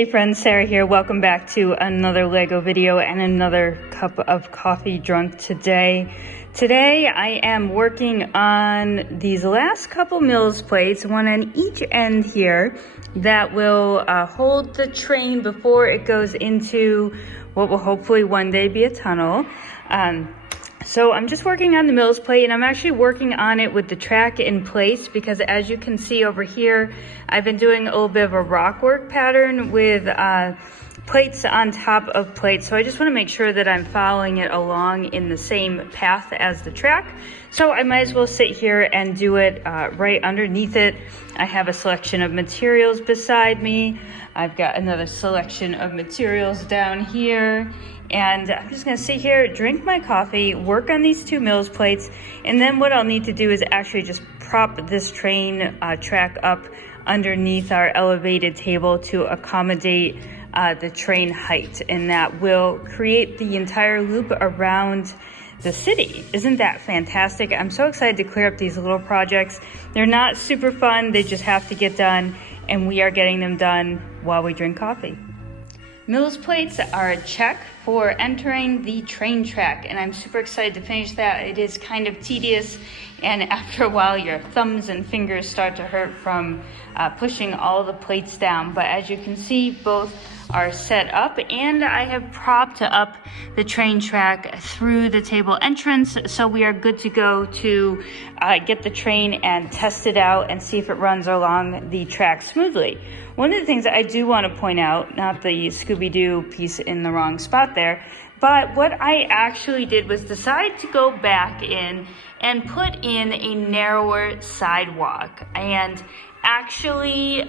Hey friends, Sarah here. Welcome back to another LEGO video and another cup of coffee drunk today. Today I am working on these last couple Mills plates, one on each end here, that will hold the train before it goes into what will hopefully one day be a tunnel. So I'm just working on the Mills plate, and I'm actually working on it with the track in place because, as you can see over here, I've been doing a little bit of a rock work pattern with plates on top of plates. So I just want to make sure that I'm following it along in the same path as the track. So I might as well sit here and do it right underneath it. I have a selection of materials beside me. I've got another selection of materials down here. And I'm just gonna sit here, drink my coffee, work on these two Mills plates, and then what I'll need to do is actually just prop this train track up underneath our elevated table to accommodate the train height, and that will create the entire loop around the city. Isn't that fantastic? I'm so excited to clear up these little projects. They're not super fun, they just have to get done, and we are getting them done while we drink coffee. Mills plates are a check for entering the train track, and I'm super excited to finish that. It is kind of tedious, and after a while your thumbs and fingers start to hurt from pushing all the plates down. But as you can see, both are set up, and I have propped up the train track through the table entrance, so we are good to go to get the train and test it out and see if it runs along the track smoothly. One of the things that I do want to point out, not the Scooby Doo piece in the wrong spot there, but what I actually did was decide to go back in and put in a narrower sidewalk and actually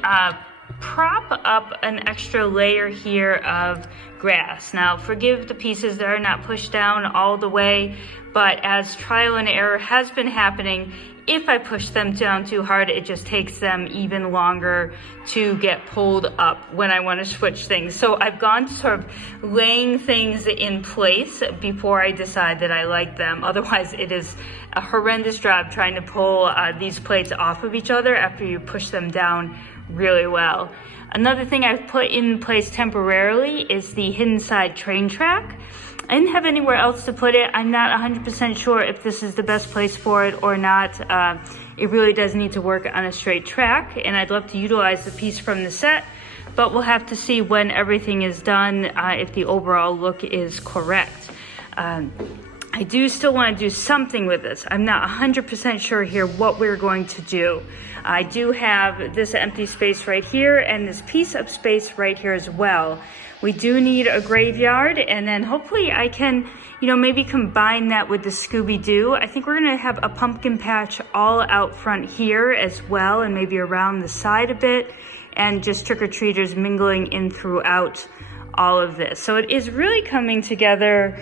prop up an extra layer here of grass. Now, forgive the pieces that are not pushed down all the way, but as trial and error has been happening, if I push them down too hard, it just takes them even longer to get pulled up when I want to switch things. So I've gone to sort of laying things in place before I decide that I like them. Otherwise, it is a horrendous job trying to pull these plates off of each other after you push them down really well. Another thing I've put in place temporarily is the hidden side train track. I didn't have anywhere else to put it. I'm not 100% sure if this is the best place for it or not. It really does need to work on a straight track, and I'd love to utilize the piece from the set, but we'll have to see when everything is done if the overall look is correct. I do still want to do something with this. I'm not 100% sure here what we're going to do. I do have this empty space right here and this piece of space right here as well. We do need a graveyard, and then hopefully I can, maybe combine that with the Scooby Doo. I think we're gonna have a pumpkin patch all out front here as well, and maybe around the side a bit, and just trick-or-treaters mingling in throughout all of this. So it is really coming together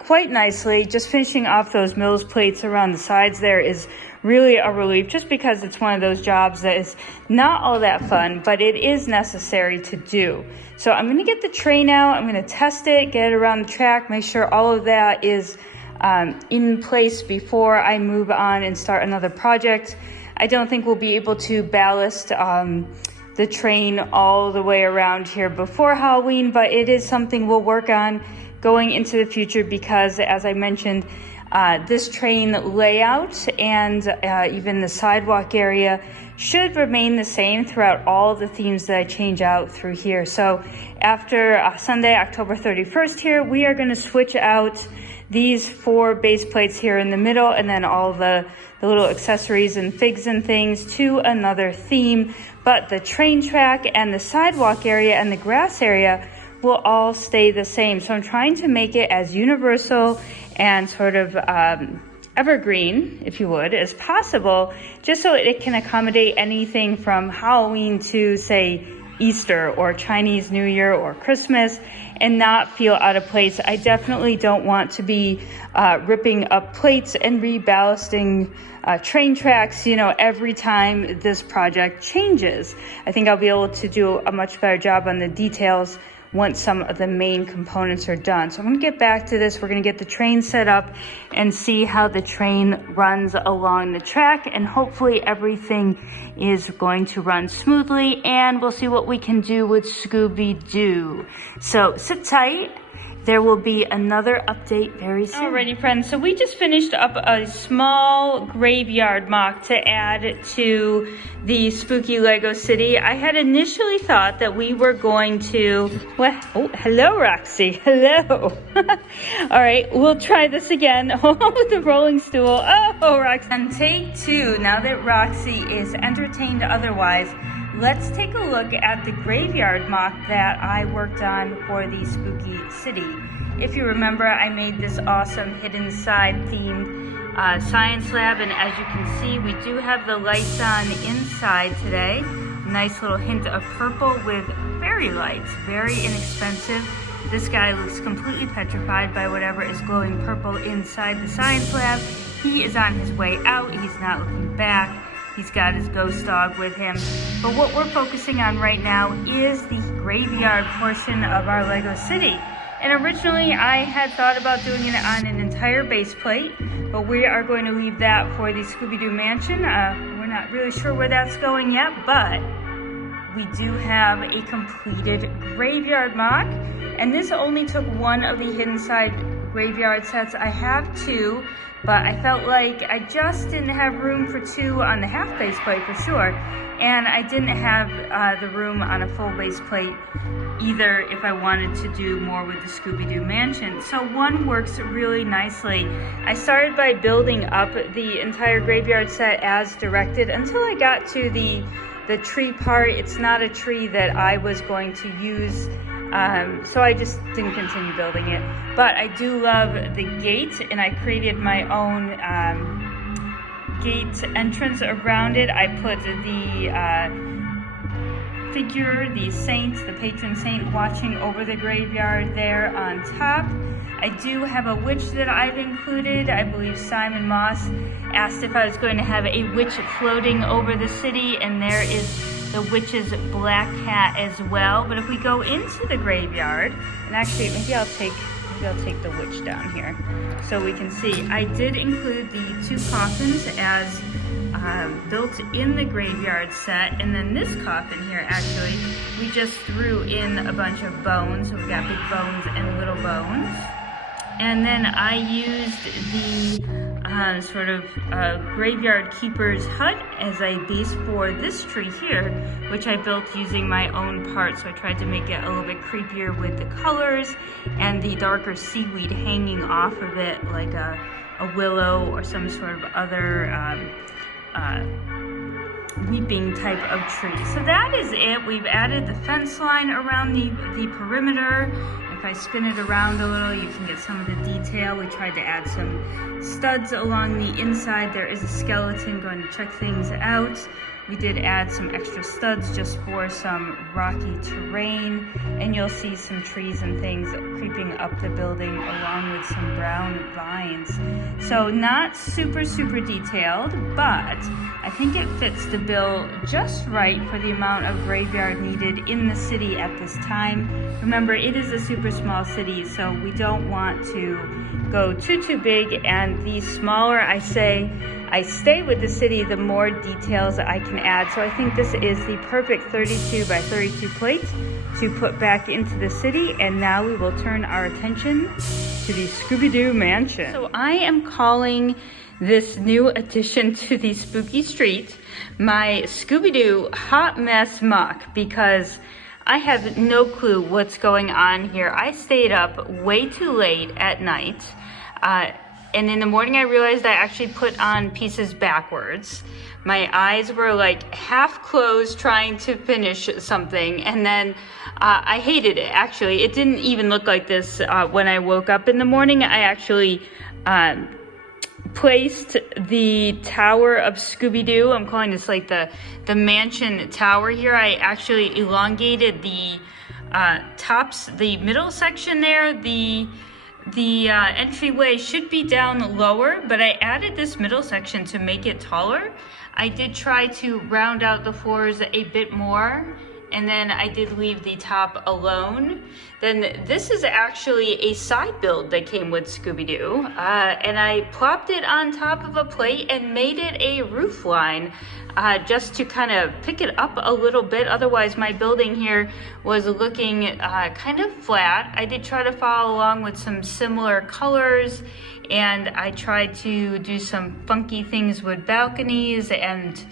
quite nicely. Just finishing off those Mills plates around the sides there is really a relief, just because it's one of those jobs that is not all that fun, but it is necessary to do. So I'm going to get the train out, I'm going to test it, get it around the track, make sure all of that is in place before I move on and start another project. I don't think we'll be able to ballast the train all the way around here before Halloween, but it is something we'll work on going into the future because, as I mentioned, this train layout and even the sidewalk area should remain the same throughout all the themes that I change out through here. So after Sunday, October 31st here, we are going to switch out these 4 base plates here in the middle, and then all the little accessories and figs and things to another theme. But the train track and the sidewalk area and the grass area will all stay the same. So I'm trying to make it as universal and sort of evergreen, if you would, as possible, just so it can accommodate anything from Halloween to, say, Easter or Chinese New Year or Christmas, and not feel out of place. I definitely don't want to be ripping up plates and reballasting train tracks, every time this project changes. I think I'll be able to do a much better job on the details once some of the main components are done. So I'm gonna get back to this. We're gonna get the train set up and see how the train runs along the track, and hopefully everything is going to run smoothly, and we'll see what we can do with Scooby Doo. So sit tight. There will be another update very soon. Alrighty, friends, so we just finished up a small graveyard mock to add to the spooky Lego city. I had initially thought that we were going to, well, oh, hello, Roxy, hello. All right, we'll try this again. With the rolling stool. Oh, Roxy. And take two, now that Roxy is entertained otherwise, let's take a look at the graveyard mock that I worked on for the spooky city. If you remember, I made this awesome hidden side themed science lab, and as you can see, we do have the lights on inside today. Nice little hint of purple with fairy lights, very inexpensive. This guy looks completely petrified by whatever is glowing purple inside the science lab. He is on his way out, he's not looking back. He's got his ghost dog with him. But what we're focusing on right now is the graveyard portion of our Lego city. And originally I had thought about doing it on an entire base plate, but we are going to leave that for the Scooby Doo Mansion. We're not really sure where that's going yet, but we do have a completed graveyard mock. And this only took one of the hidden side graveyard sets. I have two, but I felt like I just didn't have room for two on the half base plate for sure. And I didn't have the room on a full base plate either if I wanted to do more with the Scooby Doo Mansion. So one works really nicely. I started by building up the entire graveyard set as directed until I got to the tree part. It's not a tree that I was going to use, so I just didn't continue building it. But I do love the gate, and I created my own gate entrance around it. I put the figure, the saint, the patron saint watching over the graveyard there on top. I do have a witch that I've included. I believe Simon Moss asked if I was going to have a witch floating over the city, and there is the witch's black cat as well. But if we go into the graveyard, and actually maybe I'll take the witch down here so we can see. I did include the two coffins as built in the graveyard set, and then this coffin here, actually, we just threw in a bunch of bones. So we got big bones and little bones. And then I used the sort of graveyard keeper's hut as a base for this tree here, which I built using my own parts. So I tried to make it a little bit creepier with the colors and the darker seaweed hanging off of it, like a willow or some sort of other weeping type of tree. So that is it. We've added the fence line around the perimeter. If I spin it around a little, you can get some of the detail. We tried to add some studs along the inside. There is a skeleton going to check things out. We did add some extra studs just for some rocky terrain, and you'll see some trees and things creeping up the building along with some brown vines. So not super detailed, but I think it fits the bill just right for the amount of graveyard needed in the city at this time. Remember, it is a super small city, so we don't want to go too big, and the smaller I stay with the city, the more details I can add. So I think this is the perfect 32 by 32 plate to put back into the city. And now we will turn our attention to the Scooby Doo Mansion. So I am calling this new addition to the spooky street my Scooby Doo Hot Mess Muck, because I have no clue what's going on here. I stayed up way too late at night. And in the morning I realized I actually put on pieces backwards. My eyes were like half closed trying to finish something, and then I hated it, actually. It didn't even look like this when I woke up in the morning. I actually placed the Tower of Scooby-Doo. I'm calling this like the mansion tower here. I actually elongated the tops, the middle section there. The entryway should be down lower, but I added this middle section to make it taller. I did try to round out the floors a bit more and then I did leave the top alone. Then this is actually a side build that came with Scooby Doo, and I plopped it on top of a plate and made it a roof line, just to kind of pick it up a little bit. Otherwise my building here was looking kind of flat. I did try to follow along with some similar colors, and I tried to do some funky things with balconies and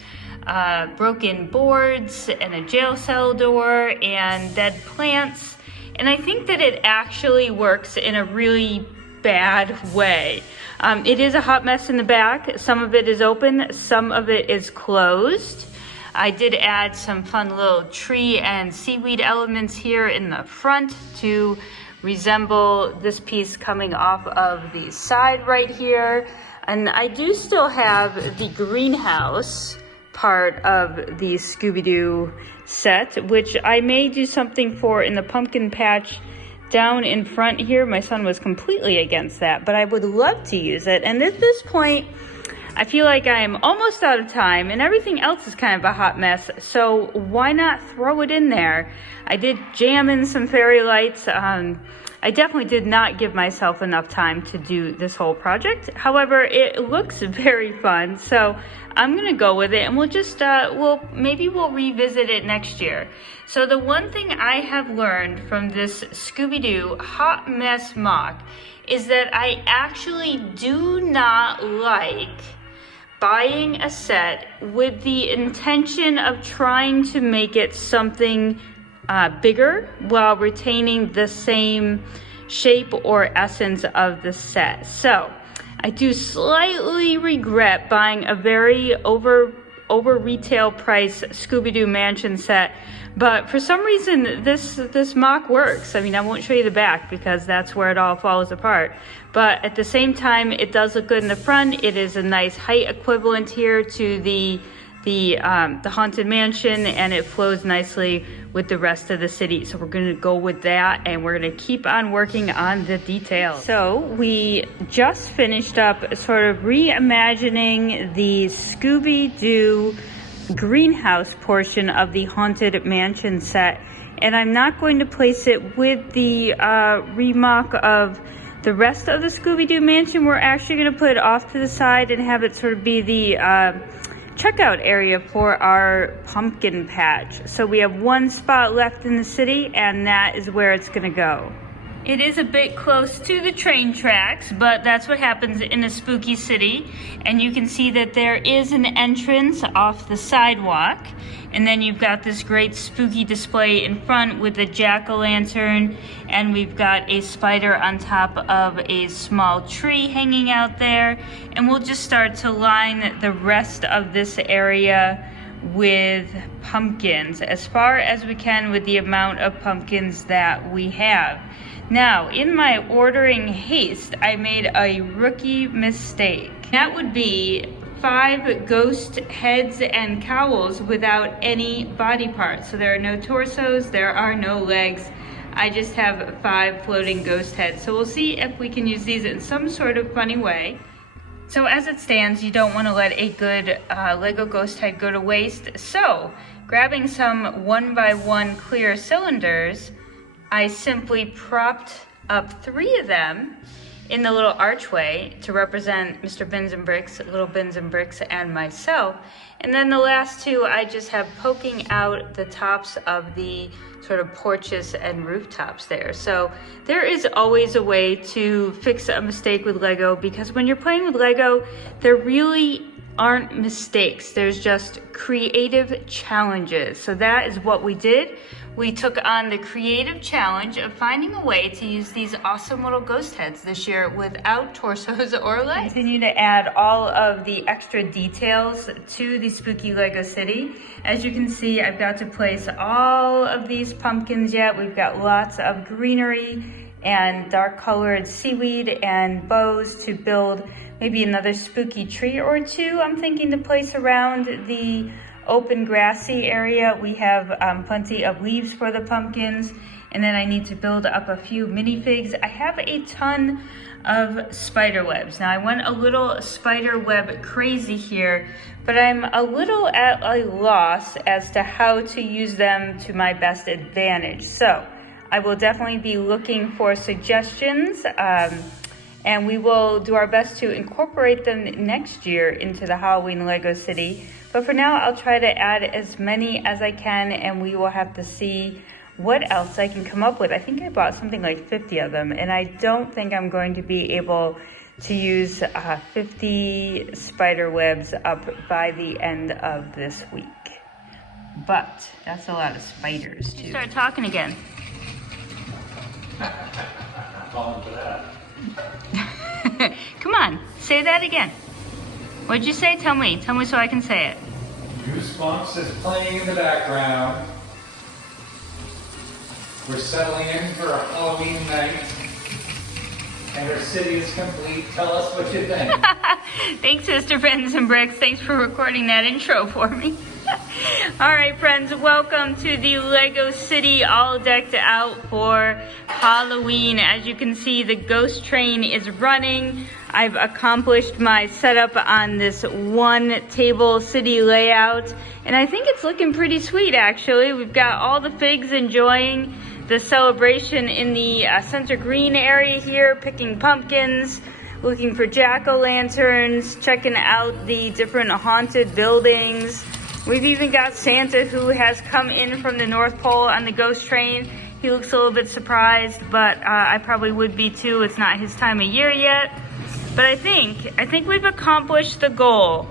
broken boards and a jail cell door and dead plants. And I think that it actually works in a really bad way. It is a hot mess in the back. Some of it is open, some of it is closed. I did add some fun little tree and seaweed elements here in the front to resemble this piece coming off of the side right here. And I do still have the greenhouse part of the Scooby-Doo set, which I may do something for in the pumpkin patch down in front here. My son was completely against that, but I would love to use it. And at this point, I feel like I'm almost out of time and everything else is kind of a hot mess, so why not throw it in there? I did jam in some fairy lights. I definitely did not give myself enough time to do this whole project. However, it looks very fun, so I'm gonna go with it, and we'll just, maybe we'll revisit it next year. So the one thing I have learned from this Scooby-Doo hot mess mock is that I actually do not like buying a set with the intention of trying to make it something bigger while retaining the same shape or essence of the set. So I do slightly regret buying a very over retail price Scooby Doo Mansion set, but for some reason this mock works. I mean, I won't show you the back because that's where it all falls apart, but at the same time it does look good in the front. It is a nice height equivalent here to the Haunted Mansion, and it flows nicely with the rest of the city. So we're gonna go with that, and we're gonna keep on working on the details. So we just finished up sort of reimagining the Scooby-Doo greenhouse portion of the Haunted Mansion set, and I'm not going to place it with the remock of the rest of the Scooby-Doo Mansion. We're actually gonna put it off to the side and have it sort of be the checkout area for our pumpkin patch. So we have one spot left in the city, and that is where it's gonna go. It is a bit close to the train tracks, but that's what happens in a spooky city. And you can see that there is an entrance off the sidewalk, and then you've got this great spooky display in front with a jack-o'-lantern, and we've got a spider on top of a small tree hanging out there. And we'll just start to line the rest of this area with pumpkins as far as we can with the amount of pumpkins that we have. Now, in my ordering haste, I made a rookie mistake. That would be 5 ghost heads and cowls without any body parts. So there are no torsos, there are no legs. I just have 5 floating ghost heads. So we'll see if we can use these in some sort of funny way. So as it stands, you don't want to let a good Lego ghost head go to waste. So grabbing some 1x1 clear cylinders, I simply propped up 3 of them in the little archway to represent Mr. Bins and Bricks, Little Bins and Bricks, and myself. And then the last 2 I just have poking out the tops of the sort of porches and rooftops there. So there is always a way to fix a mistake with Lego, because when you're playing with Lego, there really aren't mistakes. There's just creative challenges. So that is what we did. We took on the creative challenge of finding a way to use these awesome little ghost heads this year without torsos or legs. Continue to add all of the extra details to the spooky Lego city. As you can see, I've got to place all of these pumpkins yet. We've got lots of greenery and dark colored seaweed and bows to build maybe another spooky tree or 2. I'm thinking to place around the open grassy area. We have plenty of leaves for the pumpkins, and then I need to build up a few minifigs. I have a ton of spider webs. Now I went a little spider web crazy here, but I'm a little at a loss as to how to use them to my best advantage. So I will definitely be looking for suggestions, and we will do our best to incorporate them next year into the Halloween Lego City. But for now, I'll try to add as many as I can, and we will have to see what else I can come up with. I think I bought something like 50 of them, and I don't think I'm going to be able to use 50 spider webs up by the end of this week. But that's a lot of spiders too. Start talking again. Falling for that. Come on, say that again. What'd you say? Tell me so I can say it. Goosebumps is playing in the background. We're settling in for a Halloween night, and our city is complete. Tell us what you think. Thanks, Mr. Bins and Bricks. Thanks for recording that intro for me. All right, friends, welcome to the Lego City, all decked out for Halloween. As you can see, the ghost train is running. I've accomplished my setup on this one table city layout, and I think it's looking pretty sweet, actually. We've got all the figs enjoying the celebration in the center green area here, picking pumpkins, looking for jack-o'-lanterns, checking out the different haunted buildings. We've even got Santa, who has come in from the North Pole on the ghost train. He looks a little bit surprised, but I probably would be too. It's not his time of year yet. But I think we've accomplished the goal.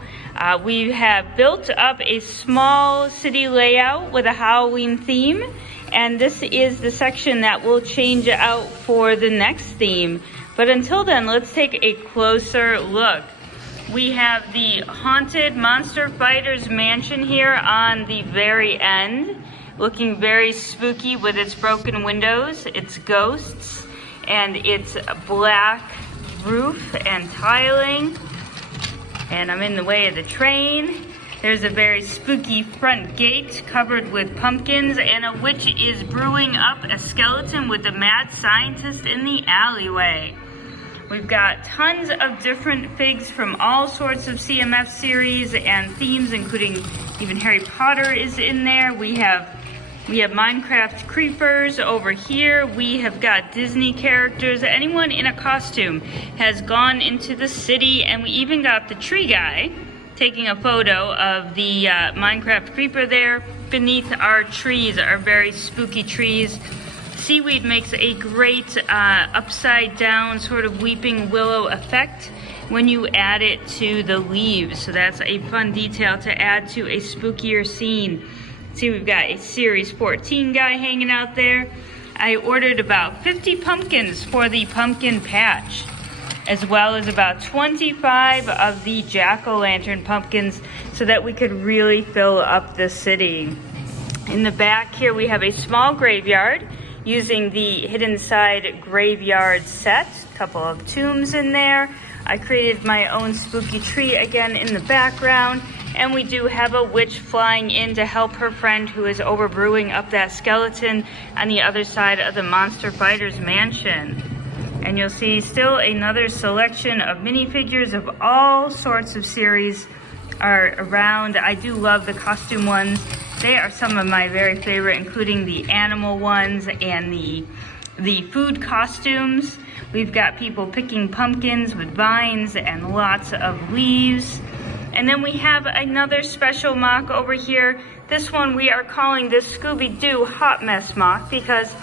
We have built up a small city layout with a Halloween theme, and this is the section that will change out for the next theme. But until then, let's take a closer look. We have the Haunted Monster Fighters Mansion here on the very end, looking very spooky with its broken windows, its ghosts, and its black roof and tiling. And I'm in the way of the train. There's a very spooky front gate covered with pumpkins, and a witch is brewing up a skeleton with the mad scientist in the alleyway. We've got tons of different figs from all sorts of CMF series and themes, including even Harry Potter is in there. We have Minecraft creepers over here. We have got Disney characters. Anyone in a costume has gone into the city, and we even got the tree guy taking a photo of the Minecraft creeper there beneath our trees, our very spooky trees. Seaweed makes a great upside down sort of weeping willow effect when you add it to the leaves. So that's a fun detail to add to a spookier scene. See, we've got a Series 14 guy hanging out there. I ordered about 50 pumpkins for the pumpkin patch, as well as about 25 of the jack-o'-lantern pumpkins so that we could really fill up the city. In the back here, we have a small graveyard using the Hidden Side graveyard set. A couple of tombs in there. I created my own spooky tree again in the background. And we do have a witch flying in to help her friend who is overbrewing up that skeleton on the other side of the Monster Fighters Mansion. And you'll see still another selection of minifigures of all sorts of series are around. I do love the costume ones. They are some of my very favorite, including the animal ones and the food costumes. We've got people picking pumpkins with vines and lots of leaves. And then we have another special mock over here. This one we are calling the Scooby Doo Hot Mess mock because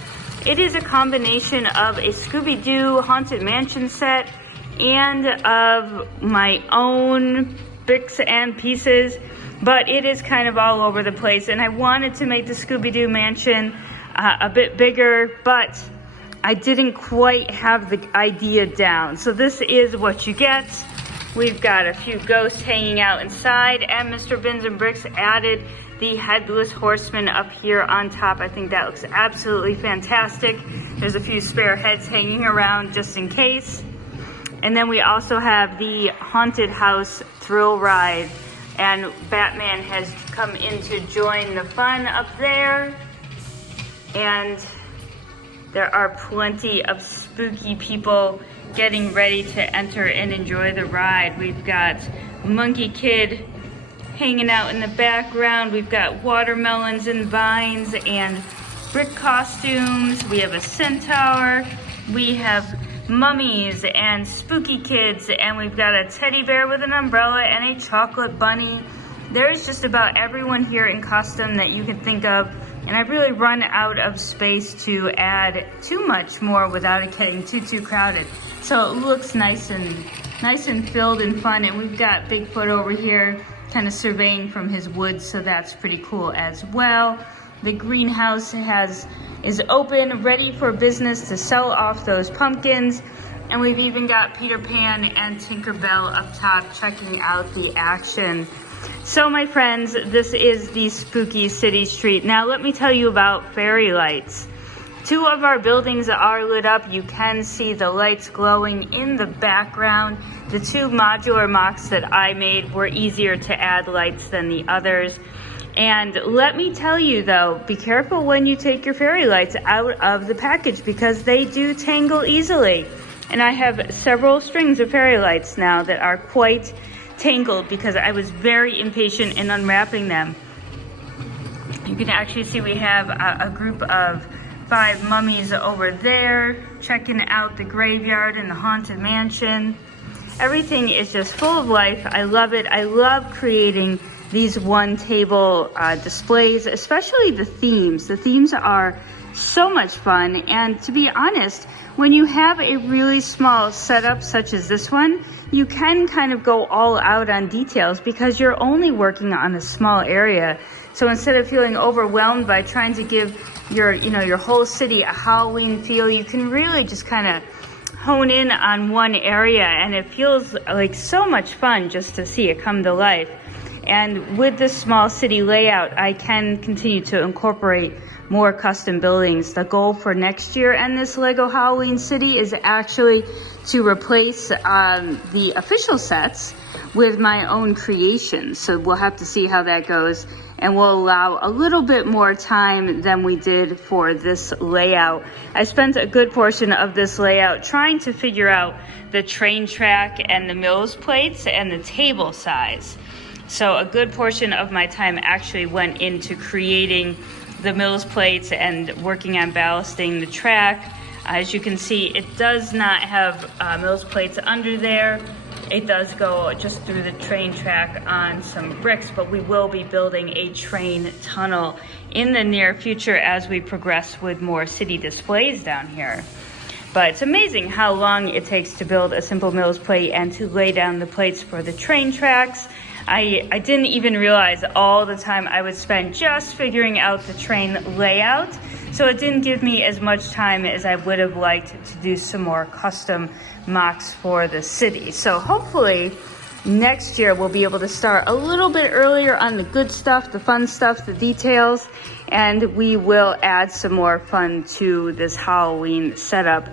it is a combination of a Scooby Doo Haunted Mansion set and of my own bits and pieces. But it is kind of all over the place, and I wanted to make the Scooby Doo Mansion a bit bigger, but I didn't quite have the idea down. So this is what you get. We've got a few ghosts hanging out inside, and Mr. Bins and Bricks added the Headless Horseman up here on top. I think that looks absolutely fantastic. There's a few spare heads hanging around just in case. And then we also have the Haunted House Thrill Ride. And Batman has come in to join the fun up there. And There are plenty of spooky people getting ready to enter and enjoy the ride. We've got Monkey Kid hanging out in the background. We've got watermelons and vines and brick costumes. We have a centaur. We have mummies and spooky kids, and we've got a teddy bear with an umbrella and a chocolate bunny. There's just about everyone here in costume that you can think of, and I've really run out of space to add too much more without it getting too crowded. So it looks nice and filled and fun, and we've got Bigfoot over here kind of surveying from his woods, so that's pretty cool as well. The greenhouse is open, ready for business to sell off those pumpkins. And we've even got Peter Pan and Tinkerbell up top checking out the action. So my friends, this is the spooky city street. Now let me tell you about fairy lights. 2 of our buildings are lit up. You can see the lights glowing in the background. The 2 modular mocks that I made were easier to add lights than the others. And let me tell you though, be careful when you take your fairy lights out of the package because they do tangle easily. And I have several strings of fairy lights now that are quite tangled because I was very impatient in unwrapping them. You can actually see we have a group of 5 mummies over there checking out the graveyard and the haunted mansion. Everything is just full of life. I love it. I love creating these one table displays, especially the themes. The themes are so much fun, and to be honest, when you have a really small setup such as this one, you can kind of go all out on details because you're only working on a small area. So instead of feeling overwhelmed by trying to give your whole city a Halloween feel, you can really just kind of hone in on one area, and it feels like so much fun just to see it come to life. And with this small city layout, I can continue to incorporate more custom buildings. The goal for next year and this LEGO Halloween City is actually to replace the official sets with my own creations. So we'll have to see how that goes, and we'll allow a little bit more time than we did for this layout. I spent a good portion of this layout trying to figure out the train track and the Mills plates and the table size. So a good portion of my time actually went into creating the Mills plates and working on ballasting the track. As you can see, it does not have Mills plates under there. It does go just through the train track on some bricks, but we will be building a train tunnel in the near future as we progress with more city displays down here. But it's amazing how long it takes to build a simple Mills plate and to lay down the plates for the train tracks. I didn't even realize all the time I would spend just figuring out the train layout. So it didn't give me as much time as I would have liked to do some more custom mocks for the city. So hopefully next year we'll be able to start a little bit earlier on the good stuff, the fun stuff, the details, and we will add some more fun to this Halloween setup.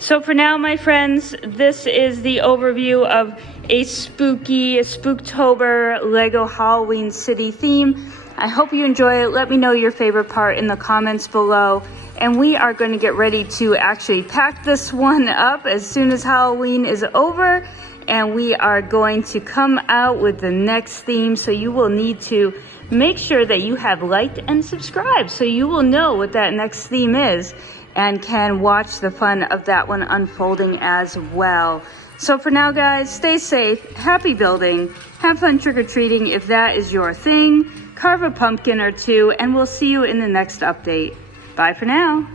So for now, my friends, this is the overview of a spooky, Spooktober LEGO Halloween City theme. I hope you enjoy it. Let me know your favorite part in the comments below. And we are going to get ready to actually pack this one up as soon as Halloween is over. And we are going to come out with the next theme. So you will need to make sure that you have liked and subscribed so you will know what that next theme is and can watch the fun of that one unfolding as well. So for now, guys, stay safe, happy building, have fun trick-or-treating if that is your thing, carve a pumpkin or 2, and we'll see you in the next update. Bye for now.